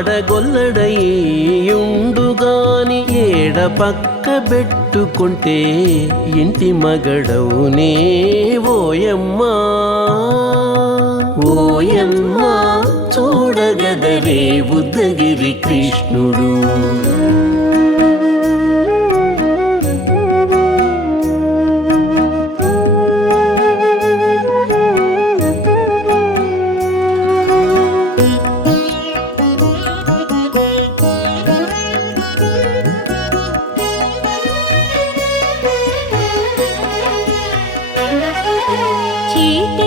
వాడగొల్లడయ్యుండుగాని ఏడ పక్క పెట్టుకుంటే ఇంటి మగడవునే ఓయమ్మా ఓయమ్మా చూడగదరే బుద్ధగిరి కృష్ణుడు.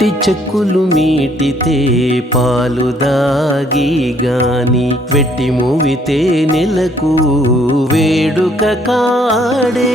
పట్టి చెక్కులు మీటితే పాలు దాగి గాని వెట్టి మూవితే నెలకు వేడుక కాడే.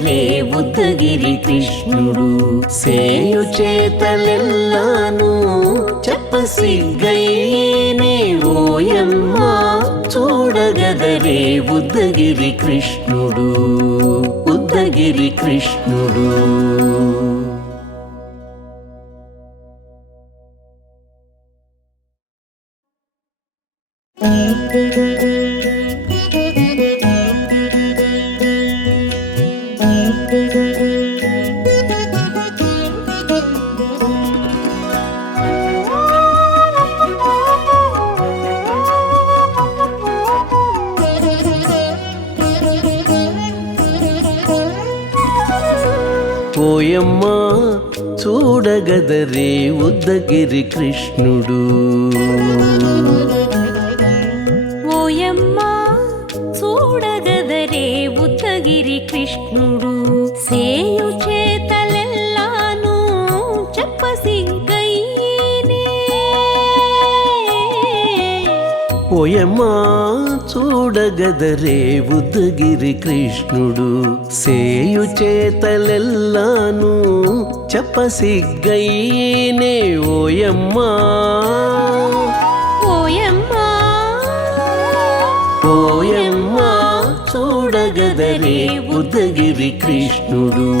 చూడగదరే ఉత్తగిరి కృష్ణుడు. సేయు చేతలెల్లాను చెప్పసిగ్గయ్యేనే ఓయమ్మా. చూడగదరే ఉద్దగిరి కృష్ణుడు ఉద్దగిరి కృష్ణుడు. Thank you. చూడగదరే ఉద్దగిరి కృష్ణుడు. ఓయమ్మా చూడగదరే ఉత్తగిరి కృష్ణుడు. సేయు చేతలెల్లాను చెప్పసిగ్గయ్యేనే ఓయమ్మా ఉద్దగిరి కృష్ణుడు. సేయు చేతలెల్లాను చెప్పసిగ్గయ్యేనే ఓయమ్మా. ఓయమ్మా. ఓయమ్మా చూడగదరే ఉద్దగిరి కృష్ణుడు.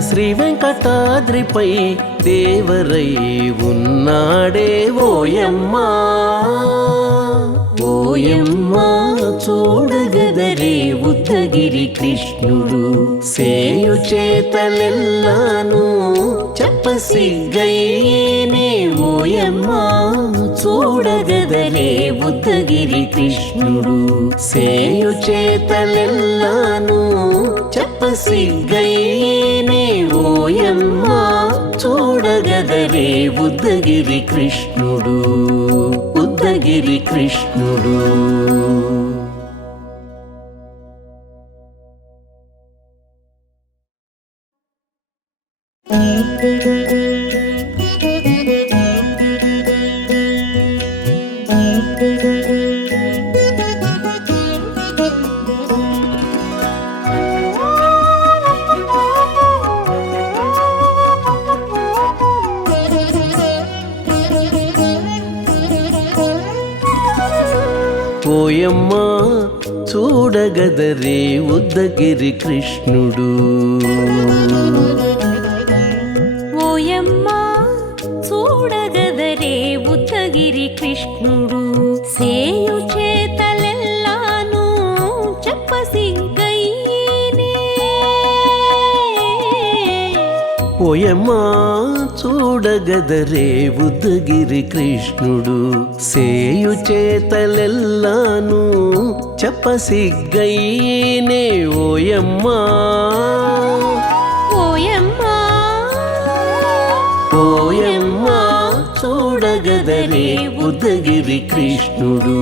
శ్రీ వెంకటాద్రిపై దేవరై ఉన్నాడే ఓయమ్మా. ఓయమ్మా చూడగదరే ఉత్తగిరి కృష్ణుడు. సేయు చేతలెల్లాను చెప్పసిగ్గయ్యేనే ఓయమ్మా. చూడగదరే ఉత్తగిరి కృష్ణుడు. సేయు చేతలెల్లాను చెప్పసిగ్గయ్యేనే ఓయమ్మా చూడగదరే ఉద్దగిరి కృష్ణుడు ఉద్దగిరి కృష్ణుడు ఓయమ్మా చూడగదరే ఉద్దగిరి కృష్ణుడు. ఓయమ్మా చూడగదరే ఉద్దగిరి కృష్ణుడు. సేయు చేతలెల్లాను చెప్పసిగ్గయ్యేనే ఓయమ్మా చూడగదరే ఉద్దగిరి కృష్ణుడు. సేయు చేతలెల్లాను చెప్పసిగ్గయ్యేనే ఓయమ్మా. ఓయమ్మా. ఓయమ్మా చూడగదరే ఉద్దగిరి కృష్ణుడు.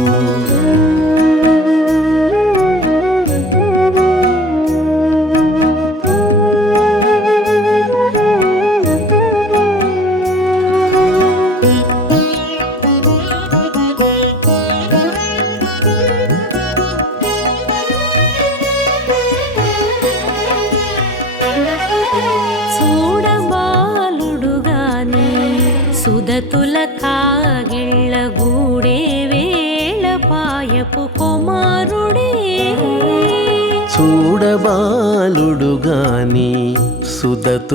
చూడబాలుడు సుదతు